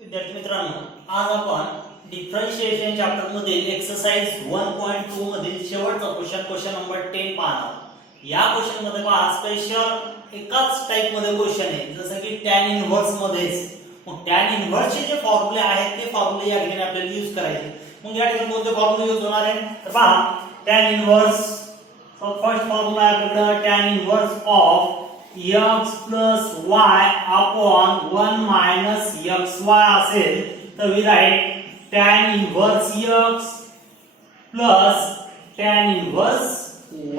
विद्यार्थी मित्रांनो, आज आपण डिफरन्शिएशन चॅप्टर मधील एक्सरसाइज 1.2 मधील शेवटचा क्वेश्चन नंबर 10 पाहणार। या क्वेश्चन मध्ये पहा स्पेशल एकाच टाइप मध्ये क्वेश्चन आहे, जसं की टॅन इनव्हर्स मध्येच। मग टॅन इनव्हर्स चे जे फॉर्म्युले आहेत ते फॉर्म्युले या ठिकाणी आपल्याला यूज करायचे। मग या ठिकाणी कोणते फॉर्म्युले यूज होणार आहे तर पहा, टॅन इनव्हर्स फर्स्ट फॉर्म्युला आहे आपल्याकडे tan inverse of x plus y upon 1 minus xy असेल तर we write tan inverse x plus tan inverse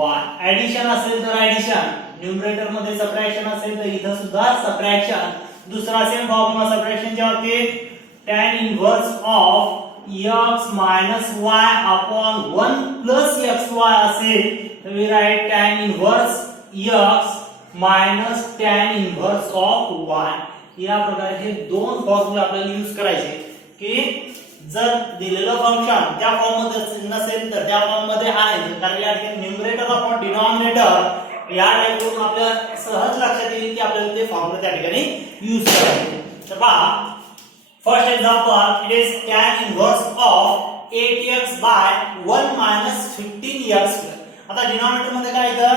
y। Addition असेल तर ऍडिशन, न्यूमरेटर मध्ये सबट्रॅक्शन असेल तर इथं सुद्धा सबट्रॅक्शन। दुसरा सेम फॉर्म्युला सबट्रॅक्शनच्या बाबतीत tan inverse of x minus y upon 1 plus xy असेल तर we write tan inverse x minus tan inverse of y। या प्रकारे हे दोन फॉर्म्युले आपल्याला यूज करायचे की जर दिलेलं फंक्शन त्या फॉर्म मध्ये नसेल तर त्या फॉर्म मध्ये आहे, कारण या ठिकाणी न्यूमरेटर अपॉन डिनॉमिनेटर या टाइपवरून आपल्याला सहज लक्षात येईल की आपल्याला ते फॉर्म्युले त्या ठिकाणी यूज करायचे। तर पहा, first example it is tan inverse of 8x by 1 minus 15x square. आता डिनॉमिनेटर मध्ये काय इथं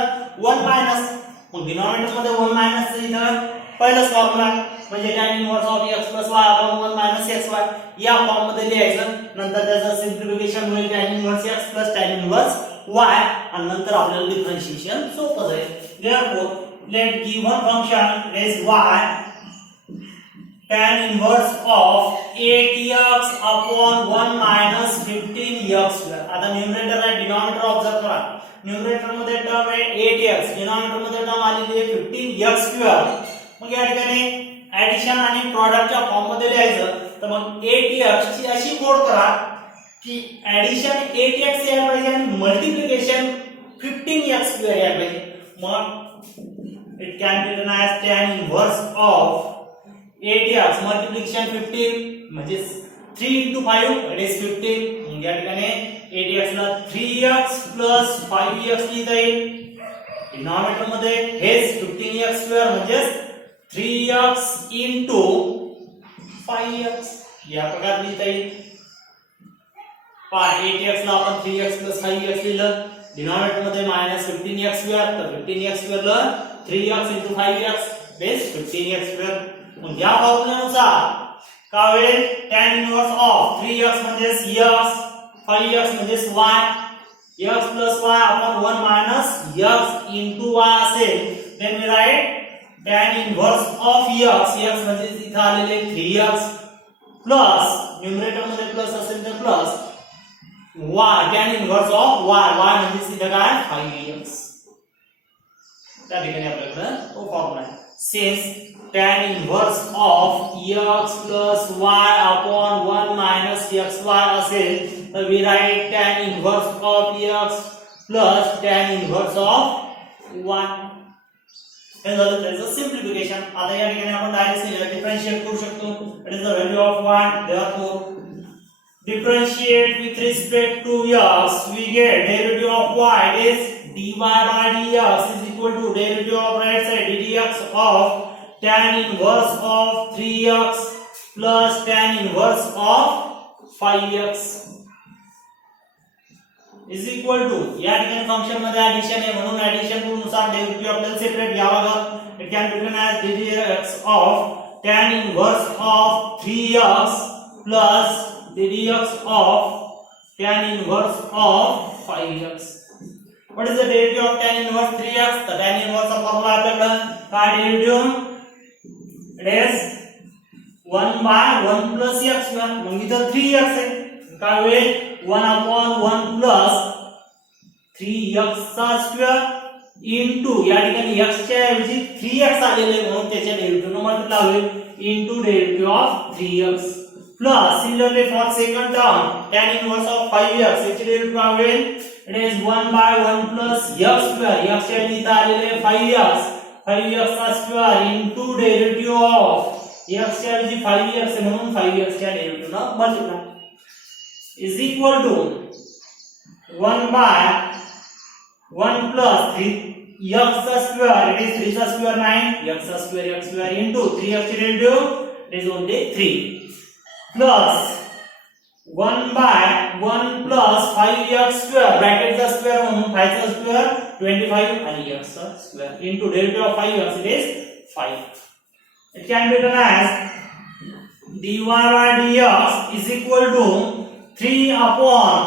1 मायनस, मग डिनॉमिनेटर मध्ये 1 मायनस इथं पहिलाच फॉर्म्युला म्हणजे tan inverse of x y upon 1 minus xy या फॉर्म मध्ये लिहायचं। नंतर त्याचं सिम्प्लिफिकेशन होईल tan inverse x plus tan inverse y आणि नंतर आपल्याला डिफरन्शिएशन सोपं जाईल। Therefore let given function is y tan inverse of 8x upon 1 minus 15x square. आता न्यूमरेटर आणि डिनॉमिनेटर ऑब्झर्व करा, न्यूमरेटर मध्ये टर्म आहे 8x, डिनॉमिनेटर मध्ये टर्म आलेली आहे 15x स्क्वेअर। मग या ठिकाणी ऍडिशन आणि प्रॉडक्टच्या फॉर्म मध्ये लिहायचं तर मग 8x ची अशी मोड करा की ऍडिशन 8x यायला पाहिजे आणि मल्टिप्लिकेशन 15x स्क्वेअर यायला पाहिजे। मग it can be written as tan inverse of 8x multiplication 15 म्हणजे 3 into 5 इट इज 15। मग या ठिकाणी 8x ला 3x plus 5x लिहिता येईल। डिनॉमिनेटर मध्ये हेच 15x स्क्वेअर म्हणजे 3x into 5x या प्रकारे लिहिता येईल। 8x ला आपण 3x plus 5x लिहिलं, डिनॉमिनेटर मध्ये मायनस 15x स्क्वेअर तर 15x स्क्वेअर ला 3x into 5x base 15x square. मग या फॉर्म्युल्यानुसार काय होईल, tan इनव्हर्स ऑफ 3x म्हणजे x 5x म्हणजे y, x plus y upon 1 minus x into y असेल। then we write tan inverse of x म्हणजे इथे आलेले 3x प्लस न्यूमरेटर मध्ये प्लस असेल तर plus y tan inverse of y म्हणजे इथे काय 5x। त्या ठिकाणी आपल्याकडे तो फॉर्म्युला आहे। since tan inverse of x plus y upon 1 minus xy असेल तर we write tan inverse of x plus tan inverse of y। हे झालं त्याचं सिम्प्लिफिकेशन। आता या ठिकाणी आपण डायरेक्टली डिफरन्शिएट करू शकतो। It is the value of y, therefore differentiate with respect to x we get derivative of y is dy by dx is equal to derivative of right side dx of tan inverse of 3x plus tan inverse of 5x is equal to या ठिकाणी function मध्ये addition आहे म्हणून addition rule नुसार derivative आपल्याला separate घ्यावा लागेल। It can be written as dx of tan inverse of 3x plus dx of tan inverse of 5x। what is the derivative of tan inverse 3x? तर tan inverse चा formula आपल्याकडे काय derivative it is 1 by 1 plus x square. मग इथं 3x आहे काय होईल 1 upon 1 plus 3x चा स्क्वेअर into या ठिकाणी x च्या ऐवजी 3x आलेले म्हणून त्याच्या डेरिव्हेटिव्ह मल्टिप्लाय होईल into derivative of 3x plus similarly for second term tan inverse of 5x याचे डेरिव्हेटिव्ह होईल it is 1 by 1 plus x square, x च्या ऐवजी इथं आलेले 5x चा square into derivative of x च्या ऐवजी 5x म्हणून 5x च्या derivative multiply is equal to 1 by 1 plus 3x चा स्क्वेअर it is 3 चा स्क्वेअर 9 x चा स्क्वेअर into 3x चे derivative it is only 3। Plus 1 by 1 plus 5x square bracket चा square म्हणून 5 चा स्क्वेअर 25 आणि x चा square into derivative of 5x it is 5. It can be written as dy by dx is equal to 3 upon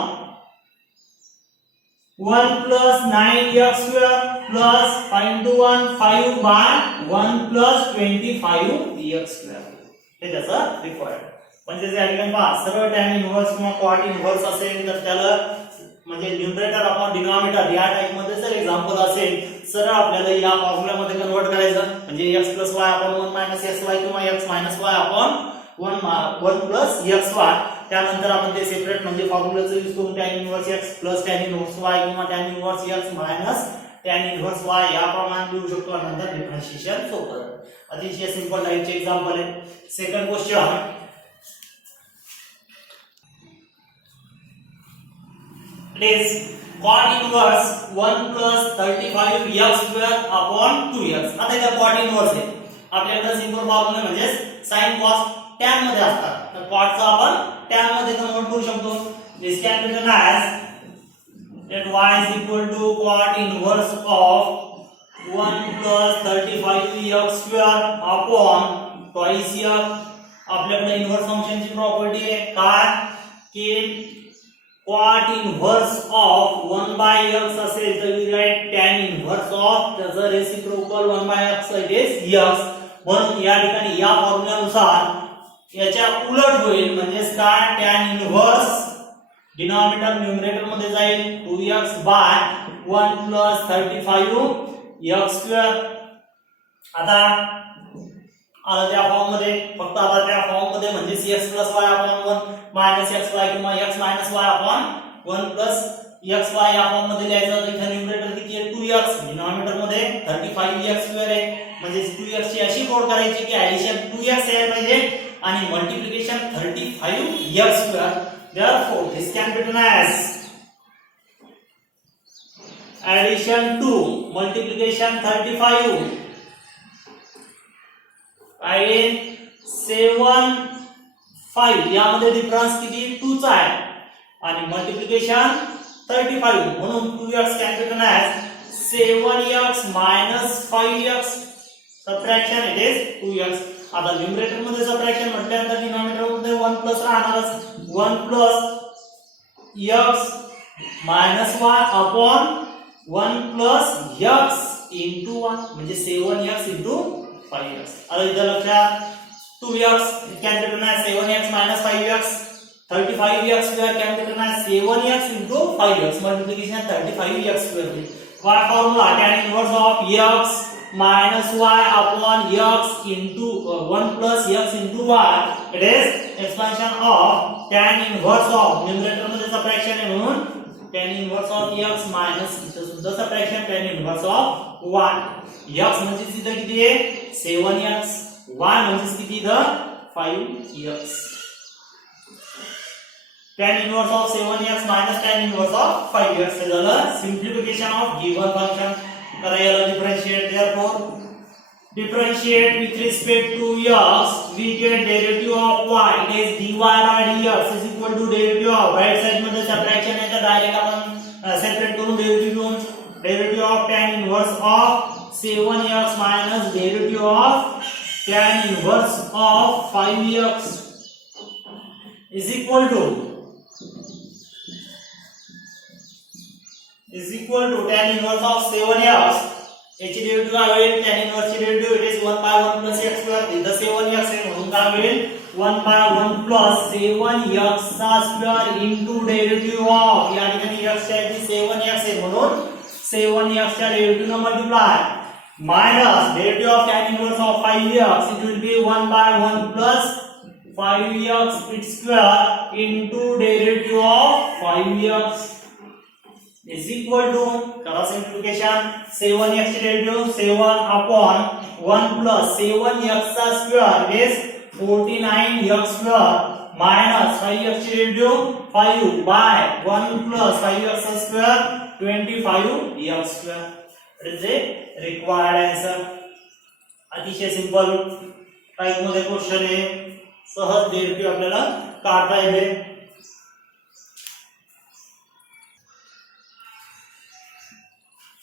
1 plus 9x square plus 5 into 1 5 by 1 plus 25 dx square. हे त्याचा required म्हणजे जे ठिकाणी पहा सरळ tan inverse किंवा cot inverse असेल तर त्याला म्हणजे न्यूमरेटर अपॉन डिनॉमिनेटर या टाइप मध्ये जर एक्झाम्पल असेल सरळ आपल्याला या फॉर्म्युला मध्ये कन्वर्ट करायचं म्हणजे x y upon 1 minus xy किंवा x minus y upon 1 plus xy. त्यानंतर आपण ते सेपरेट म्हणजे फॉर्म्युलाचं यूज करून tan inverse x plus tan inverse y किंवा tan inverse x minus tan inverse y या प्रमाणे लिहू शकतो आणि नंतर डिफरन्शिएशन सोपं. अतिशय सिंपल टाइपचे एक्झाम्पल आहे. Second question is cot inverse 1 plus 35x square upon 2x. आता इथे cot inverse आहे आपल्याकडे सिंपल फॉर्म्युला म्हणजे sin cos tan मध्ये असतात तर cot चा आपण tan मध्ये कन्वर्ट करू शकतो. this can be written as that y is equal to cot inverse of 1 plus 35x square upon twice x. आपल्याकडे इन्व्हर्स फंक्शनची प्रॉपर्टी आहे काय की cot inverse of 1 by x असेल तर we write tan inverse of त्याचा reciprocal 1 by x it is x. म्हणून या ठिकाणी या फॉर्म्युलानुसार याच्या उलट होईल म्हणजे काय tan inverse डिनॉमिनेटर न्यूमरेटर मध्ये जाईल 2x by 1 plus 35x square. आता त्या फॉर्म मध्ये फक्त आता त्या फॉर्म मध्ये म्हणजे x plus y upon 1 minus xy किंवा x minus y upon 1 plus xy या फॉर्म मध्ये लिहायचं तर इथे न्यूमरेटर किती आहे 2x डिनॉमिनेटर मध्ये 35x स्क्वेअर आहे म्हणजे 2x ची अशी कोड करायची की ऍडिशन 2x यायला पाहिजे आणि multiplication 35x square. therefore this can be written as addition 2 multiplication 35 आणि 7 5 यामध्ये डिफरन्स किती 2 चा आहे आणि मल्टिप्लिकेशन 35 म्हणून 2x can be written as 7x minus 5x subtraction it is 2x. आता न्यूमरेटर मध्ये सबट्रॅक्शन म्हटल्यानंतर डिनॉमिनेटर मध्ये 1 प्लस राहणारच 1 plus x minus y upon 1 plus x into 1 म्हणजे 7x into 5x. आता इथे लक्षात 2x can be written as 7x minus 5x 35x square can be written as 7x into 5x multiplication 35x square. y formula tan inverse of x minus y upon x into 1 plus x into y it is expansion of tan inverse of numerator मध्ये subtraction आहे म्हणून tan inverse of x minus इथे सुद्धा subtraction tan inverse of y. x म्हणजे इथे किती आहे 7x y म्हणजे किती इथं 5x. tan inverse of 7x minus tan inverse of 5x हे झालं simplification of given function. तर याला differentiate therefore differentiate with respect to x we get derivative of y it is dy by dx is equal to derivative of right side मध्ये subtraction आहे तर direct आपण separate करून derivative घेऊन derivative of tan inverse of 7x minus derivative of tan inverse of 5x is equal to tan inverse of 7x याची derivative काय होईल tan inverse ची derivative it is 1 by 1 plus x square इथं 7x आहे म्हणून काय होईल 1 by 1 plus 7x चा स्क्वेअर into डेरिव्हेटिव्ह ऑफ या ठिकाणी x च्या ऐवजी 7x आहे म्हणून 7x च्या डेरिव्हेटिव्ह न multiply minus derivative of tan inverse of 5x it will be 1 by 1 plus 5x its square into derivative of 5x is equal to करा simplification 7x ची डेरिव्हेटिव्ह 7 upon 1 plus 7x चा square is 49x square minus 5x ची derivative 5 by 1 plus 5x चा square 25x square. It is a required answer. अतिशय simple type मध्ये question आहे. सहज derivative आपल्याला काढता येते.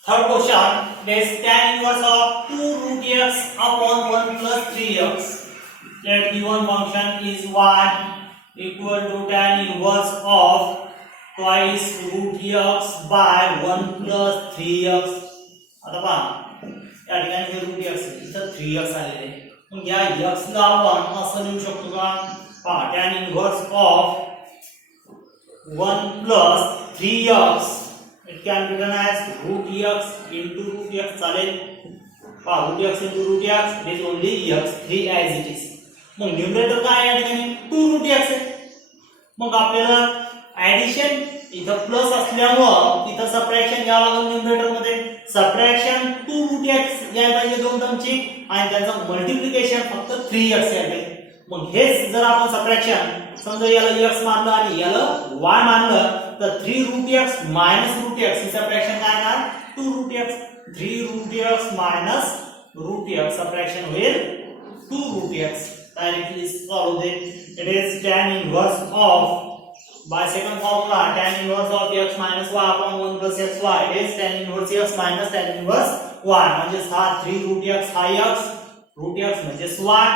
Third question is tan inverse of 2 root x upon 1 plus 3x. Let given function is y equal to tan inverse of twice root x by 1 plus 3x. आता पहा या ठिकाणी हे रूट x इथं 3x आलेले आहे. मग या x ला आपण असं लिहू शकतो का? पहा tan inverse of 1 plus 3x it can be written as root x into root x चालेल. पहा root x into root x it is only x 3 as it is. मग न्यूमरेटर काय या ठिकाणी 2 root x आहे. मग आपल्याला ऍडिशन इथं प्लस असल्यामुळे इथं सबट्रॅक्शन घ्यावं लागेल. न्यूमरेटर मध्ये सबट्रॅक्शन 2 root x यायला पाहिजे दोन टर्मची आणि त्यांचं मल्टिप्लिकेशन फक्त 3x यायला पाहिजे. मग हेच जर आपण सबट्रॅक्शन समजा याला x मानलं आणि याला y मानलं तर 3 root x minus root x ही सबट्रॅक्शन काय येणार 2 root x. 3 root x minus root x subtraction होईल 2 root x. Directly solve it. It is tan inverse of by second formula tan inverse of x minus y upon 1 plus xy. It is tan inverse x minus tan inverse y. म्हणजे हा 3 root x हा x root x म्हणजे y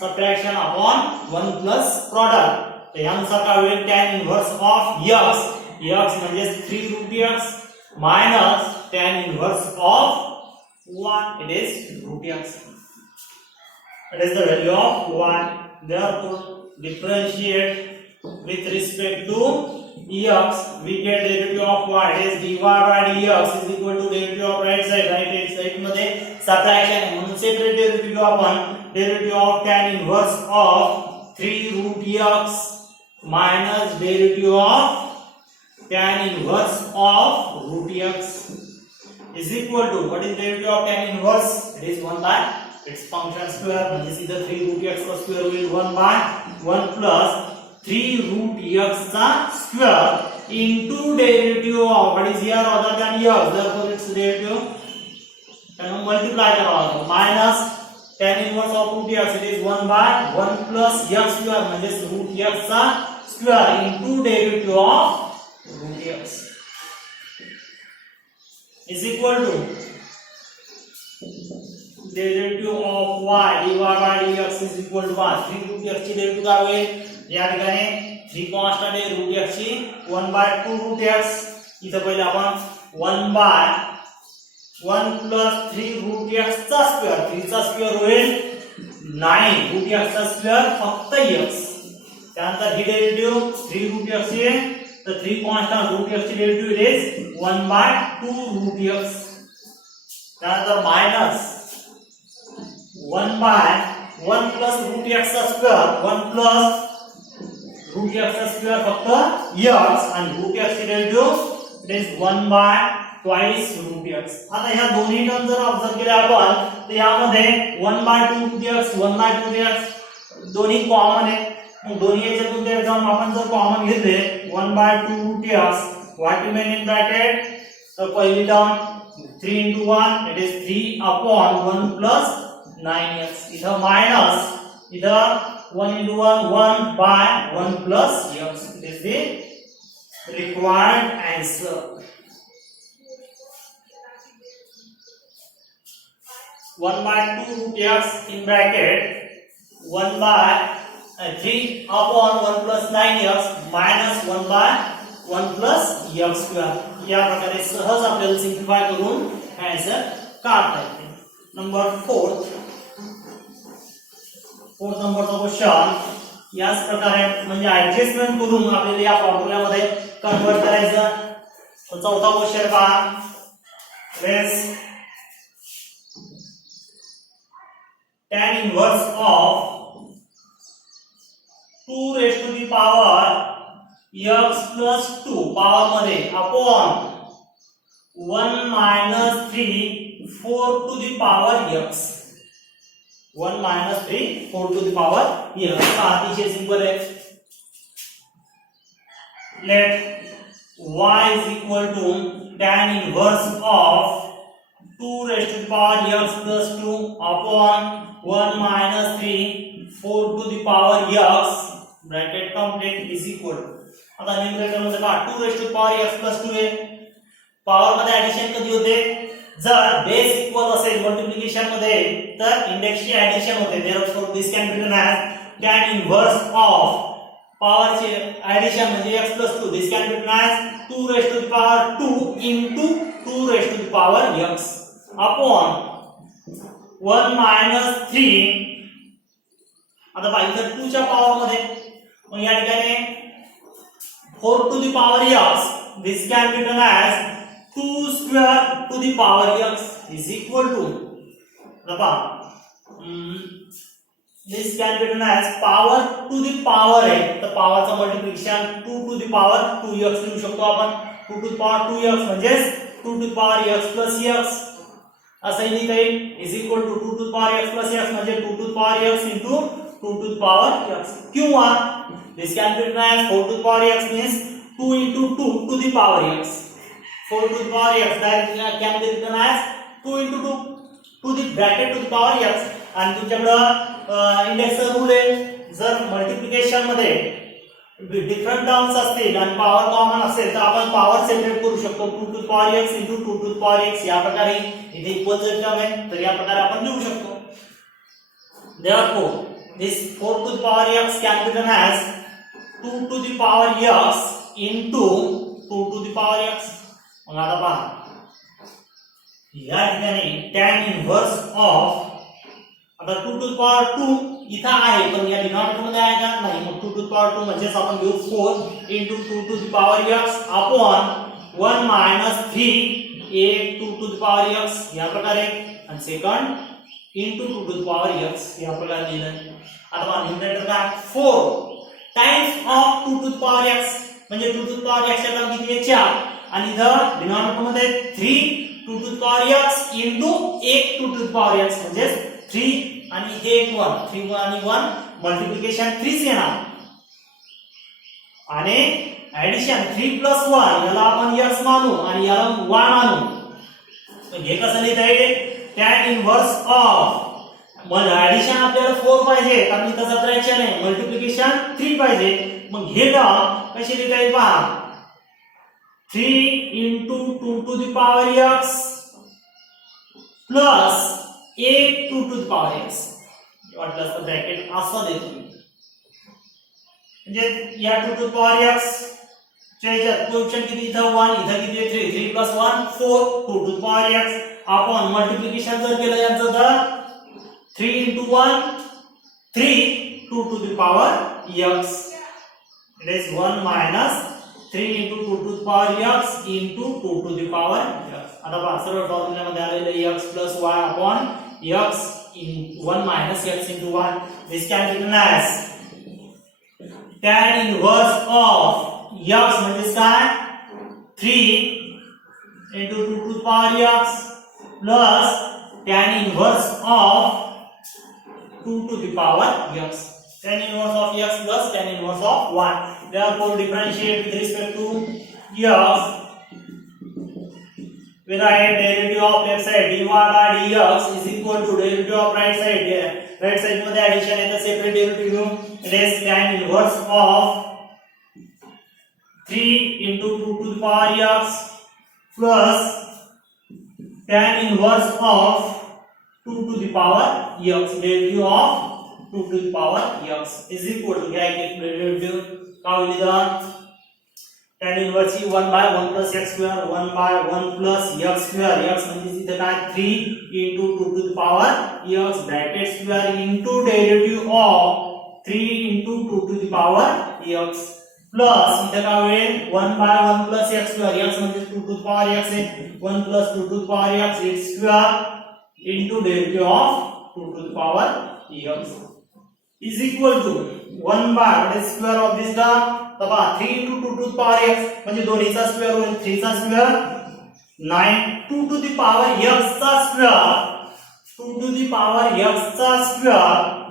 subtraction upon 1 plus product. तर यानुसार काय होईल tan inverse of x x म्हणजे 3 root x minus tan inverse of y. It is root x. It is the value of y. Therefore differentiate with respect to x we get derivative of y. It is dy by dx is equal to derivative of right side मध्ये subtraction म्हणून separate derivative आपण derivative of tan inverse of 3 root x minus derivative of tan inverse of root x is equal to what is derivative of tan inverse? It is 1 by its function square. म्हणजे सीधा 3 root x का square होईल 1 by 1 plus 3 root x चा square into derivative of what is here other than x. Therefore its derivative can multiply करावा लागतो minus tan inverse of root x. It is 1 by 1 plus x square म्हणजे root x चा square into derivative of root x is equal to derivative of y dy by dx is equal to 1. 3 root x ची derivative काय होईल या ठिकाणी 3 constant आहे root x ची 1 by 2 root x. इथं पहिले आपण 1 by 1 plus 3 root x चा स्क्वेअर 3 चा स्क्वेअर होईल 9 root x चा स्क्वेअर फक्त x. त्यानंतर ही डेरिव्हेटिव्ह 3 root x ची तर 3 कॉन्स्टंट root x ची derivative is 1 by 2 root x. त्यानंतर minus 1 by 1 plus root x चा स्क्वेअर 1 plus root x चा स्क्वेअर फक्त x आणि root x ची derivative it is 1 by twice root x. आता ह्या दोन्ही टर्म जर ऑब्झर्व केले आपण तर यामध्ये 1 by 2 root x 1 by 2 root x दोन्ही कॉमन आहे. मग दोन्ही याच्यातून ते एक्झाम आपण जर कॉमन घेतले 1 by 2 root x what remain in bracket. तर पहिली term 3 into 1 it is 3 upon 1 plus 9x. इथं मायनस इथं 1 into 1 1 by 1 plus x. It is the required answer. 1 by 2 root x in bracket 1 by 3 upon 1 plus 9x minus 1 by 1 plus x square. या प्रकारे सहज आपल्याला simplify करून answer काढता येते. Number 4 नंबरचा क्वेश्चन याच प्रकारे म्हणजे ऍडजस्टमेंट करून आपल्याला या फॉर्म्युल्यामध्ये कन्वर्ट करायचं. चौथा क्वेश्चन पहा. रेस tan inverse of 2 raised to the power x plus 2 power मध्ये upon 1 minus 3 4 to the power x. 1 minus 3 4 to the power x. अतिशय सिंपल आहे. Let y is equal to tan inverse of 2 raised to the power x plus 2 upon 1 minus 3 4 to the power x bracket complete is equal आता numerator मध्ये का 2 raised to the power x plus 2a power मध्ये addition कधी होते जर base equal असेल multiplication मध्ये तर इंडेक्सची ऍडिशन होते therefore this can be written as tan inverse of power चे ऍडिशन म्हणजे x plus 2 this can be written as 2 raised to the power 2 into 2 raised to the power x upon 1 minus 3 आता पहा इथे 2 च्या power मध्ये मग या ठिकाणी 4 to the power x this can be written as 2 square to the power x is equal to आता this can be written as power to the power आहे तर पॉवर चा multiplication 2 to the power 2x लिहू शकतो आपण 2 to the power 2x म्हणजे 2 to the power x plus x असं लिहिता येईल is equal to 2 to the power x plus x म्हणजे 2 to the power x into 2 to the power x किंवा this can be written as 4 to the power x means 2 into 2 to the power x 4 to the power x that can be written as 2 into 2 to the bracket to the power x आणि तुमच्याकडे इंडेक्सचा rule आहे जर multiplication मध्ये different terms असतील आणि power common असेल तर आपण पॉवर सेपरेट करू शकतो 2 to the power x into 2 to the power x या प्रकारे इथे इक्वल टर्म आहे तर या प्रकारे आपण लिहू शकतो therefore this 4 to the power x can be written as 2 to the power x into 2 to the power x मग आता पहा या ठिकाणी tan inverse of आता 2 to the power 2 इथं आहे पण या डिनॉमिनेटर मध्ये आहे का नाही मग 2 to the power 2 म्हणजे आपण घेऊ 4 into 2 to the power x upon 1 minus 3 a 2 to the power x या प्रकारे आणि second into 2 to the power x या प्रकारे लिहिलं आता पहा न्यूमरेटर का 4 times of 2 to the power x म्हणजे 2 to the power x च्या टर्म किती आहे 4 आणि इथं डिनॉमिनेटर मध्ये 3 2 to the power x into 1 2 to the power x म्हणजे 3 आणि हे 1 3 आणि 1 मल्टिप्लिकेशन 3 से येणार आणि ऍडिशन 3 plus 1 याला आपण x मानू आणि याला y मानू तर हे कसं लिहिता येईल tan inverse of मग ऍडिशन आपल्याला 4 पाहिजे कारण इथं सबट्रॅक्शन आहे मल्टिप्लिकेशन 3 पाहिजे मग हे कशी लिहिता येईल पहा 3 into 2 to the power x plus 8 2 to the power x वाटलं असतं ब्रॅकेट असं देतो म्हणजे या 2 to the power x च्या कोएफिशिएंट किती इथं 1 इथं किती आहे 3 3 plus 1 4 2 to the power x आपण मल्टिप्लिकेशन जर केलं यांचं तर 3 into 1 3 2 to the power x it is 1 minus 3 into 2 to the power x into 2 to the power x आता पहा सरळ फॉर्म्युला मध्ये आलेले x plus y upon x in 1 minus x into 1 this can be written as tan inverse of x म्हणजे काय 3 into 2 to the power x plus tan inverse of 2 to the power x tan inverse of x plus tan inverse of 1 therefore differentiate with respect to x with the derivative of left side dy by dx is equal to derivative of right side मध्ये addition आहे तर separate derivative घेऊ it is tan inverse of 3 into 2 to the power x plus tan inverse of 2 to the power x derivative of 2 to the power x is equal to क्या है derivative का विधा tan inverse 1 by 1 plus x square 1 by 1 plus x square x म्हणजे इथे काय 3 into 2 to the power x bracket square into derivative of 3 into 2 to the power x plus इथे काय होईल 1 by 1 plus x square x म्हणजे 2 to the power x आहे 1 plus 2 to the power x its square into derivative of 2 to the power x is equal to 1 by what is square of this term तबा 3 into 2 to the power x म्हणजे दोन्हीचा square होईल 3 चा square 9 2 to the power x चा square 2 to the power x चा square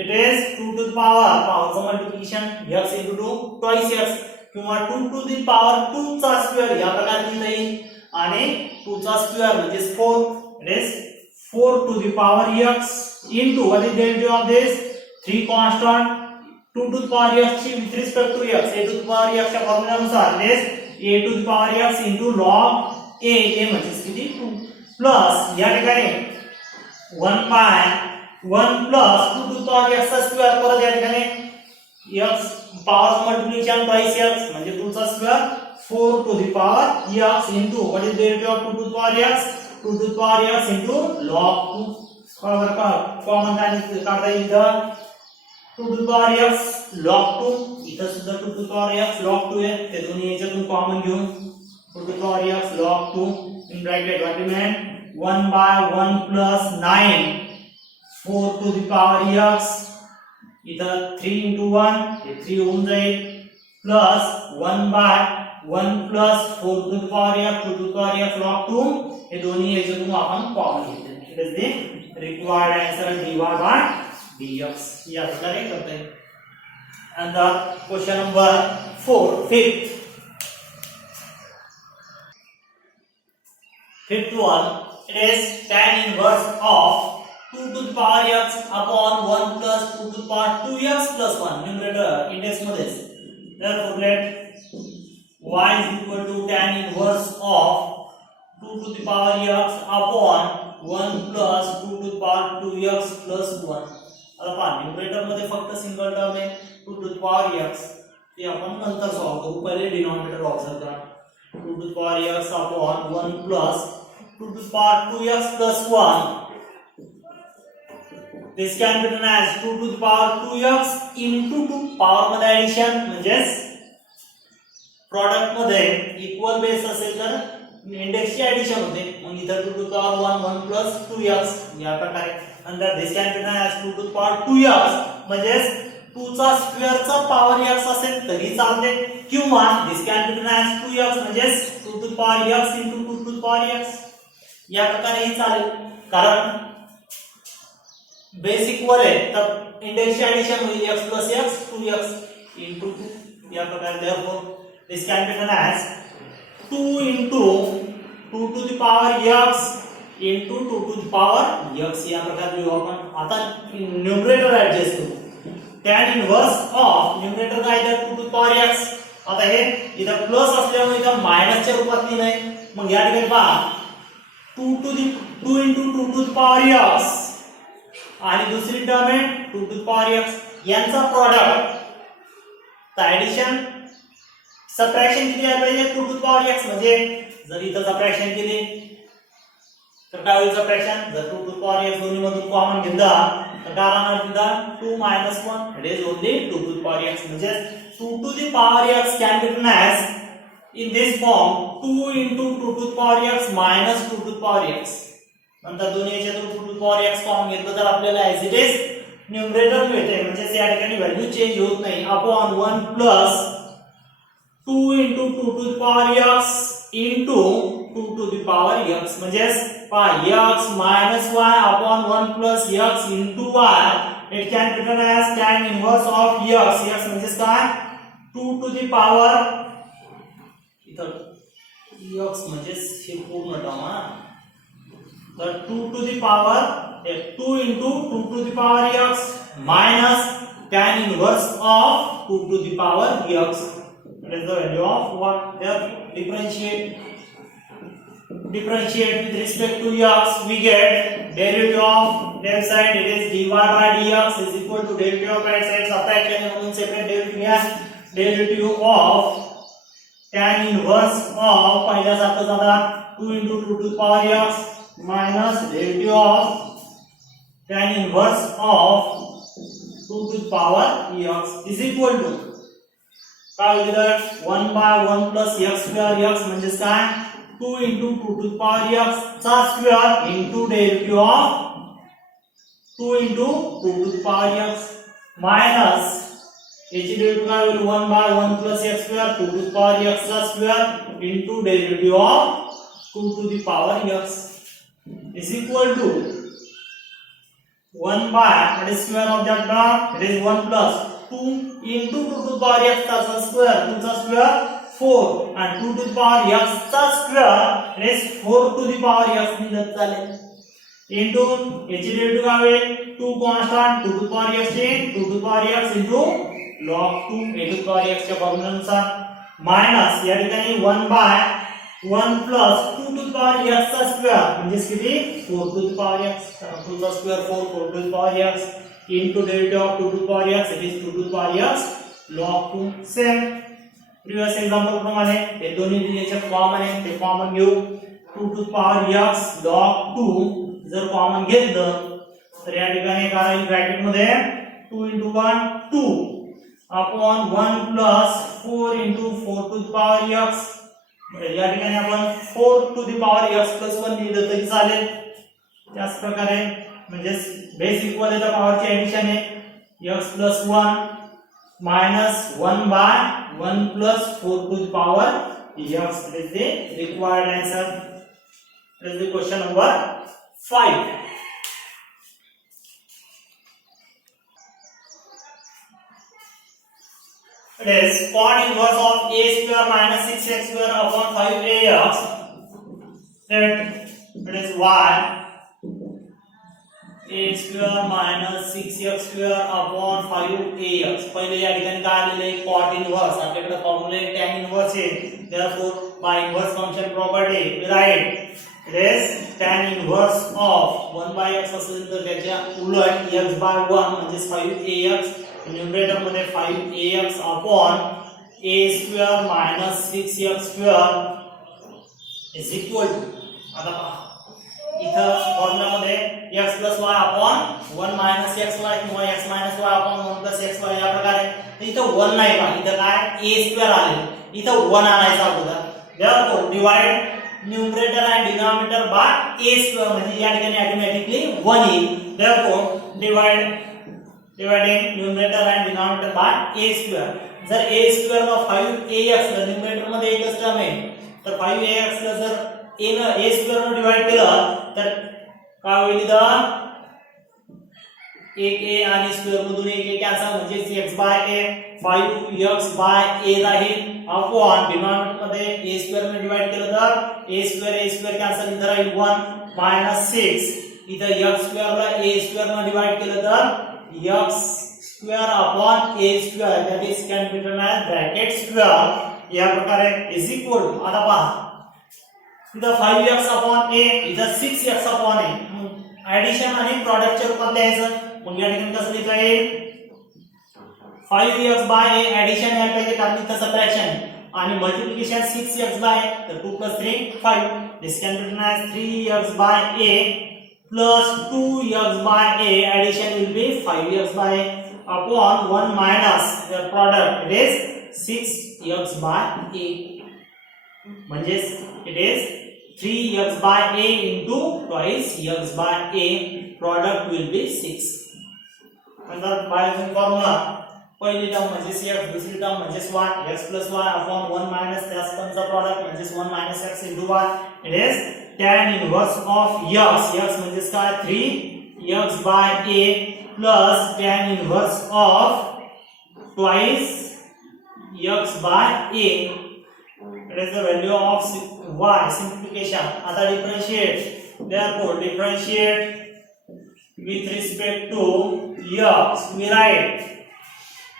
it is 2 to the power चा multiplication x into 2 twice x किंवा 2 to the power 2 चा स्क्वेअर या प्रकारे लिहिता येईल आणि 2 चा स्क्वेअर म्हणजे 4 it is 4 to the power x into what is the derivative of this 3 constant 2 to the power x with respect to x, a to the power x च्या फॉर्म्युलानुसार this a to the power x into log a म्हणजे किती 2 plus या ठिकाणी 1 by 1 plus 2 to the power x चा square, परत या ठिकाणी x power multiplication twice x म्हणजे 2 चा square 4 to the power x into what is the derivative of 2 to the power x 2 to the power x into log 2 बरोबर का common काढता येईल इथं 2 to the power x log 2 इथं सुद्धा 2 to the power x log 2 आहे, ते दोन्ही याच्यातून कॉमन घेऊन 2 to the power x log 2 in bracket what remain 1 by 1 plus 9 4 to the power x इधर 3 into 1 ये 3 होऊन जाईल plus 1 by 1 plus 4 to the power x 2 to the power x log 2 हे दोन्ही याच्यातून आपण कॉमन घेतले. It is the required answer dy by dx या प्रकारे करता येईल. And the question number 4 fifth one, it is tan inverse of 2 to the power x upon 1 plus 2 to the power 2x plus 1 numerator index मध्ये. Therefore let y is equal to tan inverse of 2 to the power x upon 1 plus 2 to the power 2x plus 1. आता पहा numerator मध्ये फक्त single term आहे 2 to the power x, ते आपण नंतर solve करू. पहिले डिनॉमिनेटर ऑब्झर्व करा 2 to the power x upon 1 plus 2 to the power 2x plus 1. This can be written as 2 to the power 2x into 2 power मध्ये addition म्हणजे product मध्ये equal base असेल तर इंडेक्स ची एडिशन होते, मग इथं 2 to the power 1 1 plus 2x या प्रकारे. नंतर this can be written as 2 to the power 2x म्हणजे 2 चा स्क्वेअर चा पॉवर x असेल तरी चालते, किंवा this can be written as 2x म्हणजे 2 to the power x into 2 to the power x या प्रकारे ही चालेल, कारण बेस इक्वल आहे तर इंडेक्स ची एडिशन होईल x plus x 2x into 2 या प्रकारे. therefore this can be written as 2 into 2 to the power x into 2 to the power x या प्रकारे लिहू आपण. आता न्यूमरेटर ऍडजस्ट करू. tan इनवर्स ऑफ न्यूमरेटर काय आहे 2 to the power x. आता हे इथं प्लस असल्यामुळे इथं मायनसच्या रूपात लिहिलं आहे, मग या ठिकाणी पहा 2 into 2 to the power x आणि दुसरी टर्म आहे 2 to the power x यांचा प्रॉडक्ट तर ऍडिशन सबट्रॅक्शन किती आलं पाहिजे 2 to the power x म्हणजे जर इथं सबट्रॅक्शन केली तर काय होईल सबट्रॅक्शन, जर 2 to the power x दोन्ही मधून कॉमन घेतला तर काय राहणार तिथं 2 minus 1 it is only 2 to the power x म्हणजे 2 to the power x can be written as in this form 2 into 2 to the power x minus 2 to the power x. नंतर दोन्ही याच्यातून 2 to the power x common घेतलं तर आपल्याला as it is numerator मिळते, म्हणजे या ठिकाणी व्हॅल्यू चेंज होत नाही. Upon 1 plus 2 into 2 to the power x into 2 to the power x म्हणजे x minus y upon 1 plus x into y. It can be written as tan inverse of x म्हणजे काय 2 to the power इथं x म्हणजे हे पूर्ण term आहे, तर 2 to the power 2 into 2 to the power x minus tan inverse of 2 to the power x. That is the value of what? Therefore differentiate with respect to x, we get derivative of left side it is dy by dx is equal to derivative of right side subtract केले म्हणून separate derivative घ्या. derivative of tan inverse of पहिल्या सारखं झाला 2 into 2 to the power x minus derivative of tan inverse of 2 to the power x is equal to काय होईल तर 1 by 1 plus x square x म्हणजे काय 2 into 2 to the power x चा square into derivative of 2 into 2 to the power x minus याची derivative काय होईल 1 by 1 plus x square 2 to the power x चा square into derivative of 2 to the power x is equal to 1 by what is square of that term, it is 1 plus 2 into 2 to the power x चा square 2 चा square 4 and 2 to the power x चा square is 4 to the power x निघत चालेल. into याची derivative काय होईल 2 constant 2 to the power x चे 2 to the power x into log 2 a to the power x च्या फॉर्म्युलानुसार minus या ठिकाणी 1 by 1 plus 2 to the power x चा स्क्वेअर म्हणजे किती 4 to the power x 2 चा square 4 to the power x into derivative of 2 to the power x it is 2 to the power x log 2 same previous example प्रमाणे हे दोन्ही याच्यात common आहे ते कॉमन घेऊ 2 to the power x log 2 जर common घेतलं तर या ठिकाणी काय राहील ब्रॅकेट मध्ये 2 into 1 2 upon 1 plus 4 into 4 to the power x या ठिकाणी आपण 4 to the power x plus 1 लिहिलं तरी चालेल त्याच प्रकारे म्हणजे बेस इक्वल आहे तर पॉवरची एडिशन आहे x plus 1 minus 1 by 1 plus 4 to the power x that is the required answer. That is the question number 5. It is cot inverse of a square minus 6x square upon 5ax that it is y a square minus 6x square upon 5ax पहिले या ठिकाणी काय आलेले आहे cot inverse आपल्याकडे formula आहे tan inverse आहे therefore by inverse function property we write it is tan inverse of 1 by x असेल तर त्याच्या उलट x by 1 म्हणजे 5ax न्यूमरेटर मध्ये 5ax upon a square minus 6x square is equal to आता पहा इथं फॉर्म्युला मध्ये x plus y upon 1 minus xy किंवा x minus y upon 1 plus xy या प्रकारे तर इथं 1 नाही पहा इथं काय a square आले इथं 1 आणायचा अगोदर therefore divide numerator and denominator by a square म्हणजे या ठिकाणी ऑटोमॅटिकली 1 येईल therefore dividing numerator and denominator by a square जर a square ला 5ax ला न्यूमरेटर मध्ये एकच टर्म आहे तर 5ax ला जर a न a square ने डिवाइड केलं तर काय होईल इथं 1a आणि स्क्वेअर मधून 1a कॅन्सल म्हणजे x by a 5x by a राहील अपॉन डिनॉमिनेटर मध्ये a स्क्वेअर ने डिवाइड केलं तर a स्क्वेअर कॅन्सल इथं राहील 1 minus 6 इथं x स्क्वेअर ला a स्क्वेअर ने डिवाइड केलं तर x square upon a square that is can be written as bracket square या प्रकारे is equal to आता पहा इथं 5x upon a इथं 6x upon a ऍडिशन आणि प्रॉडक्टच्या रूपात द्यायचं मग या ठिकाणी कसं लिहिता येईल 5x by a ऍडिशन यायला पाहिजे कारण इथं सबट्रॅक्शन आणि मल्टिप्लिकेशन 6x by तर 2 plus 3 5 this can be written as 3x by a plus 2x by a addition will be 5x by a upon 1 minus the product it is 6x by a म्हणजे it is 3x by a into twice x by a product will be 6 नंतर बायझन formula पहिली term म्हणजे x दुसरी term म्हणजे y x plus y upon 1 minus त्याच पंचा product म्हणजे 1 minus x into y it is tan inverse of x म्हणजे काय 3x by a plus tan inverse of twice x by a it is the value of y simplification आता differentiate therefore differentiate with respect to x we write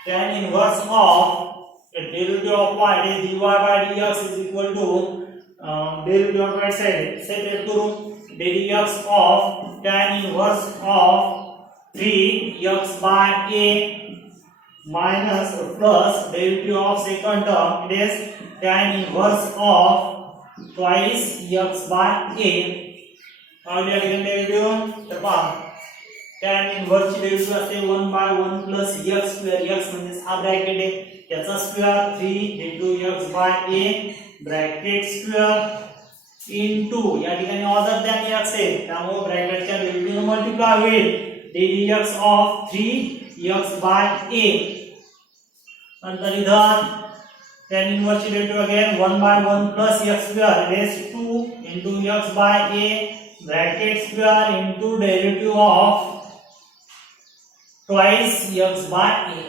tan inverse of the derivative of y is dy by dx is equal to derivative of right side separate करू dx of tan inverse of 3x by a minus plus derivative of second term it is tan inverse of twice x by a how do you get derivative तर पहा tan inverse ची derivative असते 1 by 1 plus x square x म्हणजे हा bracket आहे त्याचा square 3 into x by a bracket square into या ठिकाणी अदर दॅन x आहे त्यामुळे ब्रॅकेटच्या derivative मल्टिप्लाय होईल dx of 3x by a नंतर इधर tan inverse ची derivative again 1 by 1 plus x square raised to 2 into x by a bracket square into derivative of twice x by a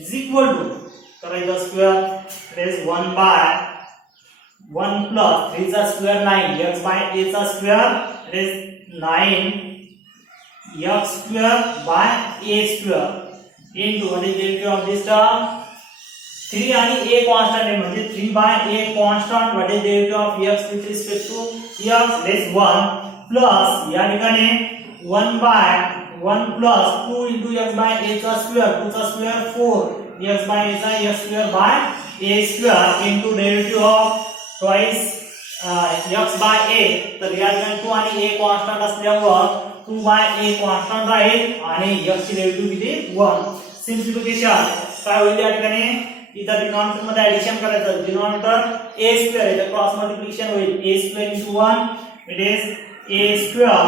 is equal to करायचा square raise 1 by 1 plus 3 चा square 9 x by a चा square raise 9x square by a square into what is the derivative of this term 3 आणि a constant आहे म्हणजे 3 by a constant what is the derivative of x with respect to x less 1 plus या ठिकाणी 1 by 1 plus 2 into x by a चा square 2 चा square 4 x by a चा x square by a square into derivative of twice x by a तर या ठिकाणी 2 आणि a constant असल्यामुळे 2 by a constant राहील आणि x ची व्हॅल्यू किती 1 सिम्प्लिफिकेशन काय होईल या ठिकाणी इथं डिनॉमिनेटर मध्ये ऍडिशन करायचं डिनॉमिनेटर a स्क्वेअर आहे तर क्रॉस मल्टिप्लिकेशन होईल a square into 1 it is a square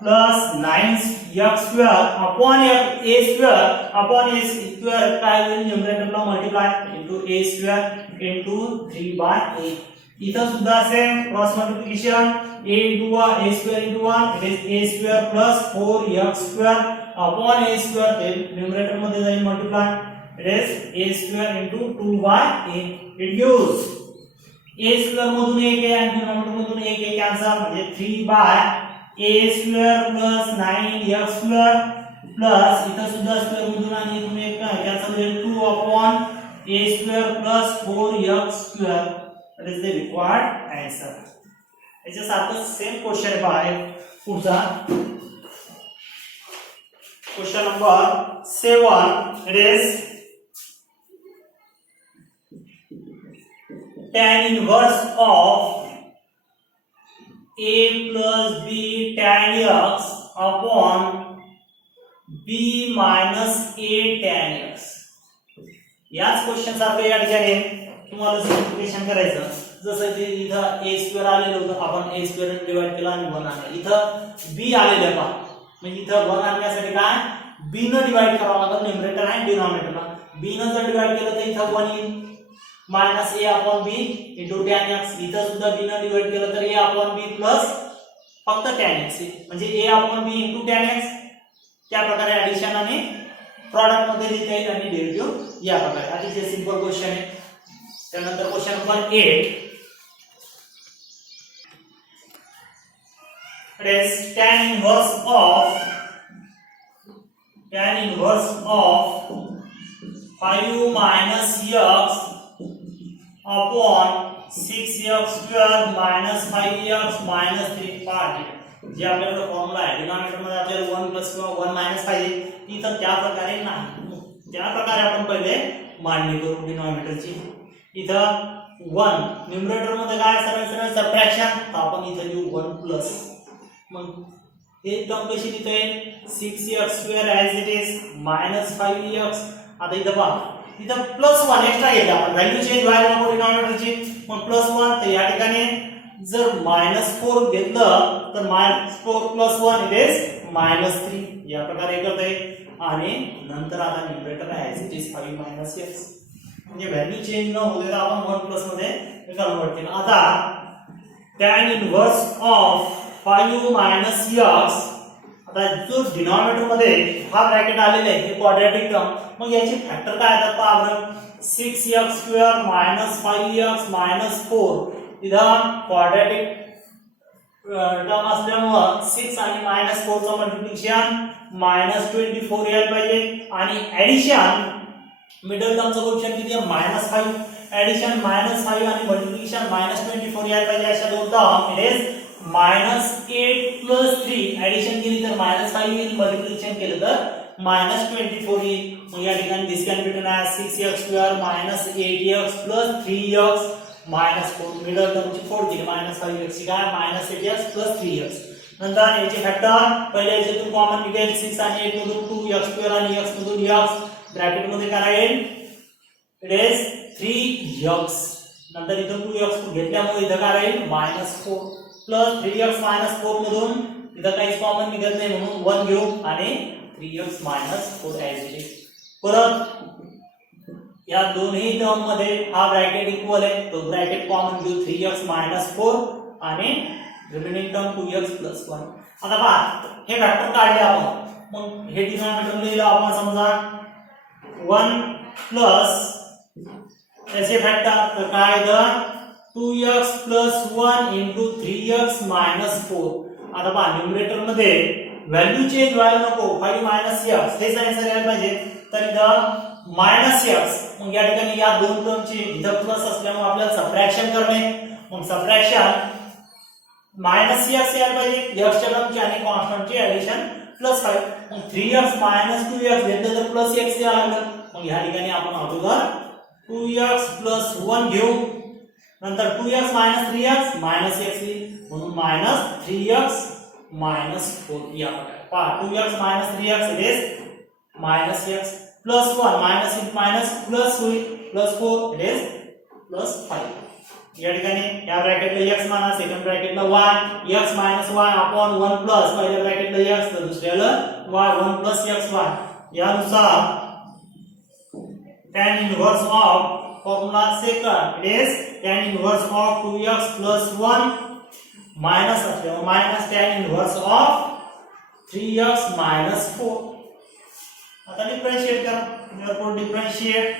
plus 9x square upon a square upon a square काय होईल न्यूमरेटरला multiply into a square into 3 by a इथं सुद्धा same cross multiplication a into 1 a square into 1 it is a square plus 4x square upon a square ते numerator मध्ये जाईल multiply it is a square into 2 by a it gives a square मधून 1 आहे आणि denominator मधून 1 आहे cancel म्हणजे 3 by a square plus 9x square plus इथं सुद्धा स्क्वेअर मधून आणि इथून 1 कॅन्सल होईल 2 upon a square plus 4x square that is the required answer याच्यासारखं सेम क्वेश्चन आहे पहा पुढचा question number 7 it is tan inverse of a plus b tan x upon b minus a tan x याच question सारखं या ठिकाणी तुम्हाला simplification करायचं जसं की इथं a स्क्वेअर आलेलं होतं आपण a स्क्वेअर ने डिवाइड केला आणि 1 आणलं इथं b आलेलं आहे पहा म्हणजे इथं 1 आणण्यासाठी काय b ने डिवाइड करावं लागेल न्यूमरेटर आणि डिनॉमिनेटरला b ने जर डिवाइड केलं तर इथं 1 येईल minus a upon b into tan x इथं सुद्धा b ने डिवाइड केलं तर a upon b प्लस फक्त tan x म्हणजे a upon b into tan x त्या प्रकारे ऍडिशन आणि प्रॉडक्ट मध्ये लिहिता येईल आणि डेरिव्हेटिव्ह या प्रकारे अतिशय सिंपल क्वेश्चन आहे त्यानंतर question number 8 it is tan inverse of 5 minus x upon 6x square minus 5x minus 3 part जे आपल्याकडे फॉर्म्युला आहे डिनॉमिनेटर मध्ये आपल्याला 1 प्लस किंवा 1 मायनस पाहिजे इथं त्या प्रकारे नाही त्या प्रकारे आपण पहिले मांडणी करू डिनॉमिनेटरची इथं 1 न्यूमरेटर मध्ये काय सरळ सरळ सबट्रॅक्शन तर आपण इथं लिहू 1 प्लस मग हे टर्म कशी लिहिता येईल 6x square as it is minus 5x आता इथं पहा इथं प्लस 1 एक्स्ट्रा येते आपण व्हॅल्यू चेंज व्हायला नको डिनॉमिनेटरची मग प्लस 1 तर या ठिकाणी जर -4 घेतलं तर -4 + 1 इट इज -3 या प्रकारे करता येईल आणि नंतर आता numerator as it is 5 - x म्हणजे व्हॅल्यू चेंज न होते तर आपण 1 प्लस मध्ये कन्वर्ट केलं आता tan इनव्हर्स ऑफ 5 - x आता जो डिनॉमिनेटर मध्ये हा ब्रॅकेट आलेला आहे हे क्वाड्रॅटिक टर्म मग याचे फॅक्टर काय येतात पहा बरं 6x square - 5x - 4 इथं क्वाड्रॅटिक टर्म असल्यामुळे 6 आणि -4 चं मल्टिप्लिकेशन -24 यायला पाहिजे आणि ऍडिशन मिडल टर्मचं कोएफिशिएंट किती आहे -5 ऍडिशन -5 आणि मल्टिप्लिकेशन -24 यायला पाहिजे अशा दोन टर्म इट इज -8 + 3 ऍडिशन केली तर -5 येईल मल्टिप्लिकेशन केलं तर -24 येईल मग या ठिकाणी this can be written as 6x square - 8x + 3x -4 middle टर्मची 4 दिली -5x ची काय -8x + 3x नंतर याचे फॅक्टर पहिले याच्यातून कॉमन निघेल 6 आणि 8 मधून 2x² आणि x मधून x ब्रॅकेट मध्ये काय राहील इट इज 3x नंतर इथं 2x घेतल्यामुळे इथं काय राहील -4 प्लस 3x - 4 मधून इथं काहीच कॉमन निघत नाही म्हणून 1 घेऊ आणि 3x - 4 ऍज इट इज परत या दोन्ही टर्म मध्ये हा ब्रॅकेट इक्वल आहे तो ब्रॅकेट कॉमन घेऊ 3x - 4 आणि रिमेनिंग टर्म 2x + 1 आता पहा हे फॅक्टर काढले आपण मग हे डिनॉमिनेटर लिहिलं आपण समजा 1 प्लस याचे फॅक्टर तर काय इथं 2x + 1 * 3x - 4 आता पहा न्यूमरेटर मध्ये व्हॅल्यू चेंज व्हायला नको 5 मायनस x हे आन्सर यायला पाहिजे तर इथं मायनस x मग या ठिकाणी या दोन टर्मची इथं प्लस असल्यामुळे आपल्याला सबट्रॅक्शन करणे मग सबट्रॅक्शन मायनस x यायला पाहिजे x च्या टर्मची आणि कॉन्स्टंटची ऍडिशन प्लस 5 मग 3x मायनस 2x घेतलं तर प्लस x यायला लागलं मग या ठिकाणी आपण अगोदर 2x प्लस 1 घेऊ नंतर 2x minus 3x minus x येईल म्हणून मायनस 3x मायनस 4 या प्रकारे पहा 2x minus 3x is minus x plus 1 minus into minus plus होईल प्लस 4 इज प्लस 5 या ठिकाणी या ब्रॅकेटला x माना सेकंड ब्रॅकेटला y x minus y upon 1 plus पहिल्या ब्रॅकेटला x तर दुसऱ्याला y 1 प्लस xy यानुसार tan inverse of formula second is tan inverse of 2x plus 1 minus minus tan inverse of 3x minus 4 आता डिफरेंशिएट करा therefore differentiate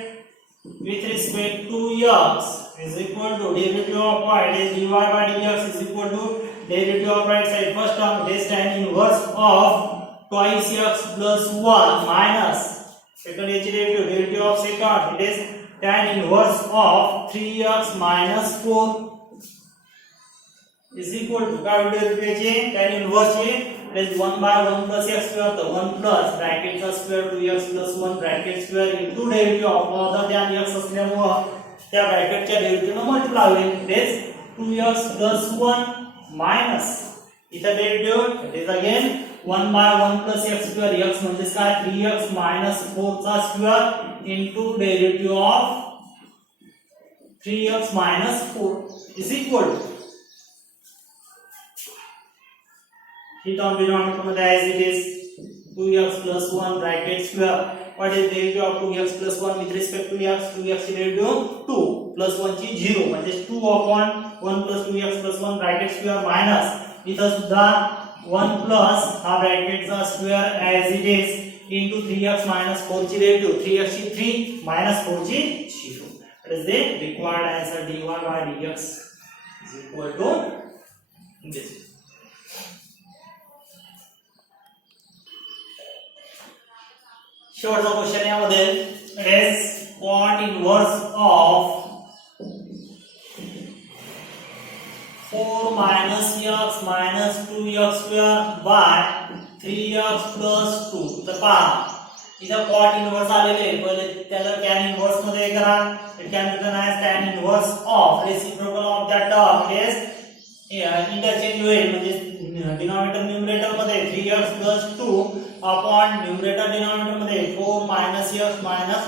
with respect to x is equal to derivative of y it is dy by dx is equal to derivative of right side first term it is tan inverse of twice x plus 1 minus second derivative of second it is tan inverse of 3x minus 4 is equal to derivative tan inverse it is 1 by 1 plus x square the 1 plus bracket square 2x plus 1 bracket square into derivative of other than x असल्यामुळे त्या ब्रॅकेटच्या derivative ने multiply होईल it is 2x plus 1 minus इथं derivative it is again 1 by 1 plus x square x म्हणजे काय 3x minus 4 चा square into derivative of 3x minus 4 is equal to he term denominator मध्ये as it is 2x plus 1 bracket square what is derivative of 2x plus 1 with respect to x 2x ची derivative 2 plus 1 ची 0 म्हणजे 2 upon 1 plus 2x plus 1 bracket square minus इथं सुद्धा 1 plus हा bracket चा square as it is into 3x minus 4 ची derivative 3x ची 3 minus 4 ची 0 that is the required answer dy by dx is equal to this शेवटचा question यामध्ये it is quant inverse of 4 minus x minus 2x square by 3x plus 2 तर पहा इथं quant inverse आलेले पहिले त्याला tan inverse मध्ये करा it can be written as tan inverse of reciprocal of that term it is interchange होईल म्हणजे डिनॉमिनेटर न्यूमरेटर मध्ये 3x plus 2 upon numerator denominator मध्ये 4 minus x minus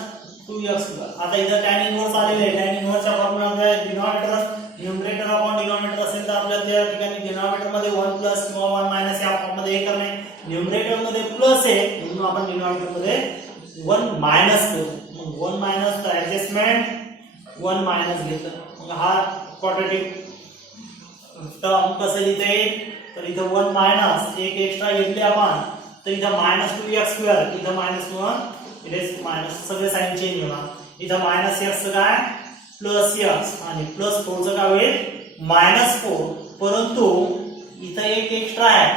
2x आता इथं tan इनव्हर्स आलेले आहे tan इनव्हर्सच्या formula denominator numerator upon denominator असेल तर आपल्याला त्या ठिकाणी डिनॉमिनेटर मध्ये 1 प्लस किंवा 1 मायनस या फॉर्म मध्ये हे करणे न्यूमरेटर मध्ये प्लस आहे म्हणून आपण डिनॉमिनेटर मध्ये 1 मायनस करू मग 1 मायनस चा ऍडजस्टमेंट 1 मायनस घेतलं मग हा क्वाड्रेटिक टर्म कसं लिहिता येईल तर इथं 1 मायनस एक एक्स्ट्रा घेतले आपण तर इथं -2x स्क्वेअर इथं -1 इथे मायनस सगळे साइन चेंज होणार इथं -x काय +x आणि +4 चं काय होईल -4 परंतु इथं एक एक्स्ट्रा आहे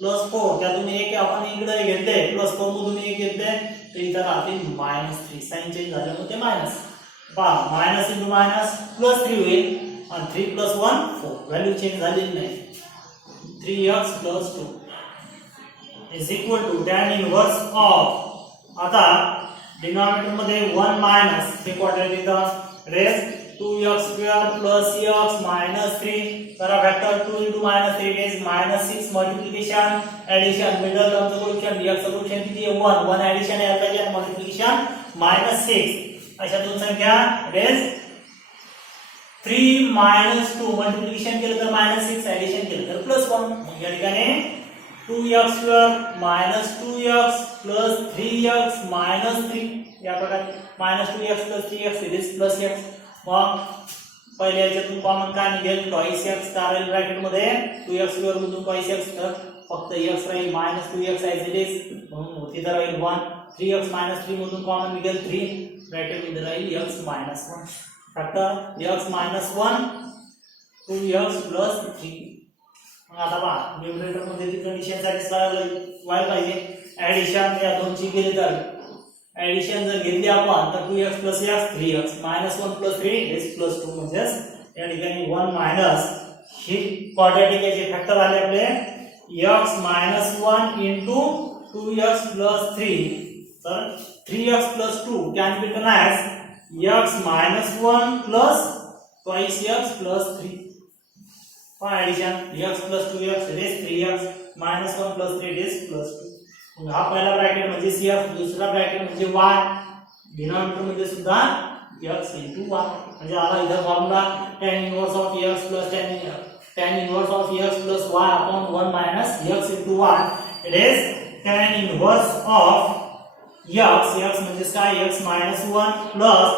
+4 त्यातून एक आपण इकडे घेतले +4 मधून एक घेतले तर इथं राहतील -3 साइन चेंज झाल्यामुळे ते मायनस पहा मायनस * मायनस +3 होईल and 3 plus 1 4 value change झालेली नाही 3x plus 2 is equal to tan inverse of आता डिनॉमिनेटर मध्ये 1 मायनस हे क्वाड्रेटिक टर्म रेस 2x square plus x minus 3 करा factor 2 into -3 is -6 multiplication addition middle टर्मचं कोएफिशिएंट x चं कोएफिशिएंट किती आहे 1 1 एडिशन यायला पाहिजे आणि मल्टिप्लिकेशन -6 अशा दोन संख्या रेस 3 minus 2 मल्टिप्लिकेशन केलं तर -6 एडिशन केलं तर +1 मग या ठिकाणी 2x square minus 2x plus 3x minus 3 या प्रकारे -2x plus 3x is plus x मग पहिल्या याच्यातून कॉमन काय निघेल twice x कारण ब्रॅकेट मध्ये 2x square मधून twice x तर फक्त x राहील -2x as it is म्हणून तिथे राहील 1 3x - 3 मधून कॉमन निघेल 3 ब्रॅकेट मध्ये राहील x - 1 factor x - 1 2x plus 3 मग आता पहा न्यूमरेटर मध्ये ती कंडिशन सॅटिस्फाय व्हायला पाहिजे. ऍडिशन या दोनची केली तर ऍडिशन जर घेतली आपण तर 2x + x 3x -1 + 3 is +2 म्हणजे या ठिकाणी 1 मायनस ही क्वाड्रॅटिक याचे फॅक्टर आले आपले x - 1 into 2x + 3 तर 3x + 2 can be written as x - 1 plus twice x plus 3 for addition x plus 2x it is 3x minus 1 plus 3 it is plus 2. मग हा पहिला ब्रॅकेट म्हणजे cf दुसरा bracket म्हणजे y डिनॉमिनेटर मध्ये सुद्धा x into y म्हणजे आला इथं formula tan inverse of x plus tan inverse of x plus y upon 1 minus x into y it is tan inverse of x म्हणजे काय x minus 1 plus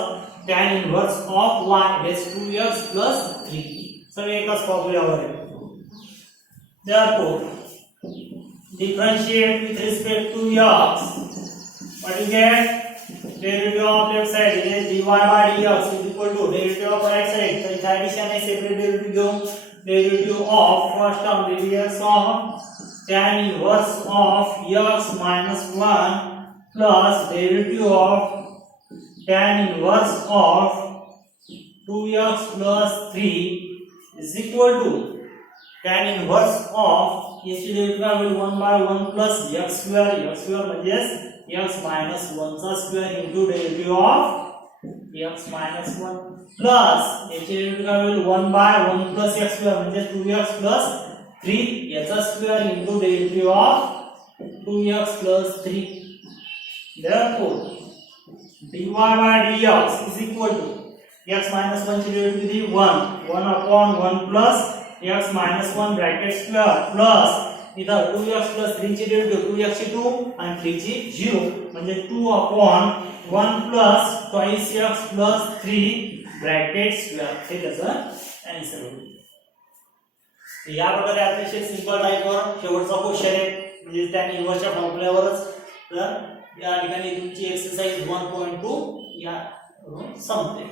tan inverse of y is 2x plus 3 सगळे एकाच फॉर्म्युल्यावर आहे. Therefore differentiate with respect to x what you get derivative of left side is dy by dx is equal to derivative of right side तर इथे addition आहे separate derivative घेऊन derivative of first term dx of tan inverse of x minus 1 plus derivative of tan inverse of 2x plus 3 is equal to tan inverse of याची derivative will 1 by 1 plus x square म्हणजे x minus 1 चा square into derivative of x minus 1 plus याची derivative will 1 by 1 plus x square म्हणजे 2x plus 3 याचा square into derivative of 2x plus 3. Therefore dy by dx is equal to x minus 1 ची derivative किती 1 upon 1 plus x minus 1 bracket square plus इथं 2x plus 3 ची derivative 2x ची 2 आणि 3 ची 0 म्हणजे 2 upon 1 plus twice x plus 3 bracket square हे त्याचं आन्सर होईल. या प्रकारे अतिशय सिंपल टाइपवर शेवटचा क्वेश्चन आहे म्हणजे त्या इन्व्हर्सच्या फॉर्म्युल्यावरच. तर या ठिकाणी तुमची एक्सरसाइज 1.2 या संपते.